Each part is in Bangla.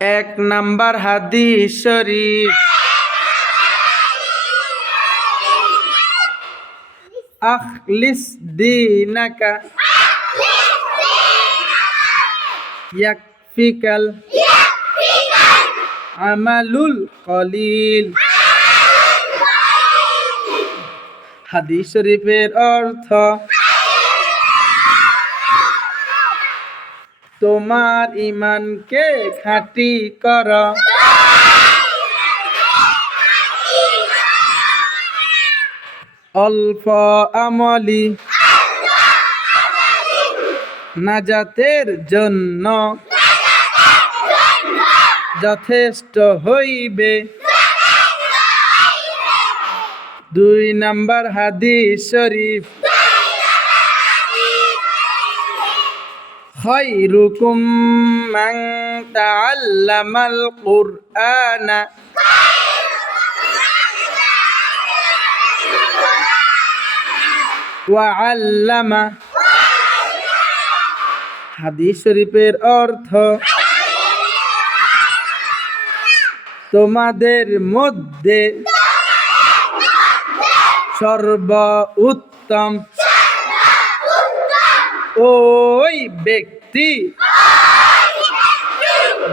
এক নাম্বার হাদিস শরীফ, আখলিস দীনাকা ইয়াকফিকাল আমালুল কলিল। হাদিস শরীফের অর্থ, তোমার ঈমানকে খাঁটি কর, অল্প আমলি নাজাতের জন্য যথেষ্ট হইবে। দুই নাম্বার হাদিস শরীফ, খায়রুকুম মান তাআল্লামাল কুরআনা ওয়া আল্লামা। হাদিস শরীফের অর্থ, তোমাদের মধ্যে সর্ব উত্তম ওই ব্যক্তি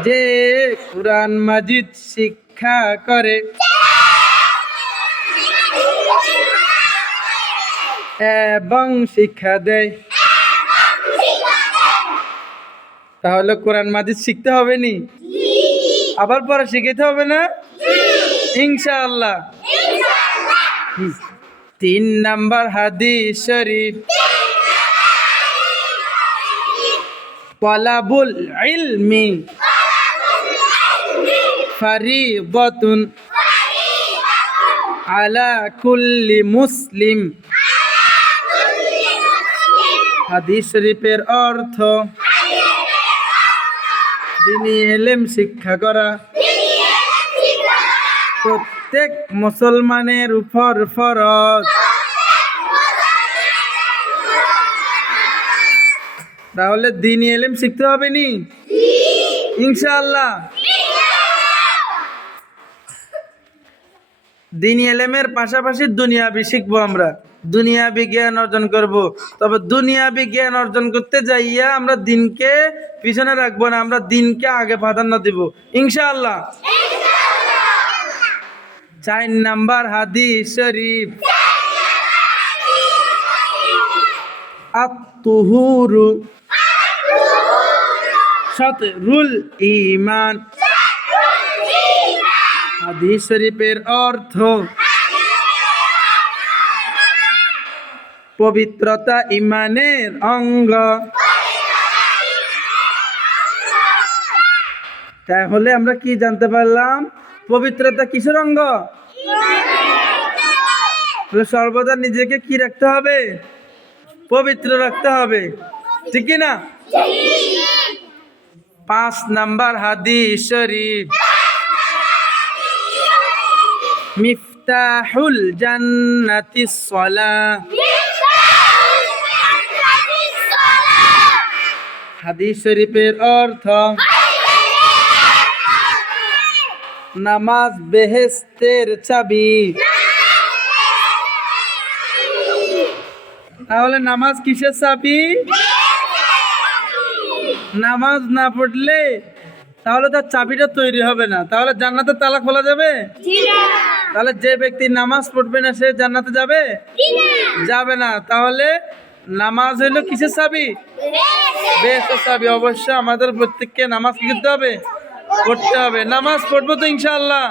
যে কুরআন মাজিদ শিক্ষা করে এবং শিক্ষা দেয়। তাহলে কোরআন মাজিদ শিখতে হবে নি? আবার পরে শিখাইতে হবে না ইনশাআল্লাহ। তিন নাম্বার হাদিস শরীফ, তালাবুল ইলমি ফারিদাতুন আলা কুল্লি মুসলিম। হাদিস শরীফের অর্থ, দ্বীনি ইলম শিক্ষা করা প্রত্যেক মুসলমানের উপর ফরজ। তাহলে দ্বীনি ইলম শিখতে হবে নি ইনশাআল্লাহ। দ্বীনি ইলমের পাশাপাশি দুনিয়াবি শিখবো, আমরা দুনিয়াবি জ্ঞান অর্জন করব। তবে দুনিয়াবি জ্ঞান অর্জন করতে যাইয়া আমরা দিনকে পিছনে রাখবো না, আমরা দিনকে আগে প্রাধান্য দিব ইনশাআল্লাহ। চার নাম্বার হাদিস শরীফ, আত-তুহুরু শাতরুল ঈমান। হাদিস শরীফের অর্থ, পবিত্রতা ঈমানের অঙ্গ। তাহলে আমরা কি জানতে পারলাম? পবিত্রতা কিসের অঙ্গ? সর্বদা নিজেকে কি রাখতে হবে? পবিত্র রাখতে হবে, ঠিক না? পাঁচ নাম্বার হাদিস শরীফ, মিফতাহুল জান্নাতিস সালাহ। হাদিস শরীফের অর্থ, নামাজ বেহেশতের চাবি। তাহলে নামাজ কিসের চাবি? নামাজ না পড়লে তাহলে তার চাবিটা তৈরি হবে না। তাহলে জান্নাতের তালা খোলা যাবে? তাহলে যে ব্যক্তি নামাজ পড়বে না সে জান্নাতে যাবে? যাবে না। তাহলে নামাজ হইলো কিসের চাবি? বেহেশতের চাবি। অবশ্যই আমাদের প্রত্যেককে নামাজ কি করতে হবে? পড়তে হবে। নামাজ পড়বো তো ইনশাআল্লাহ।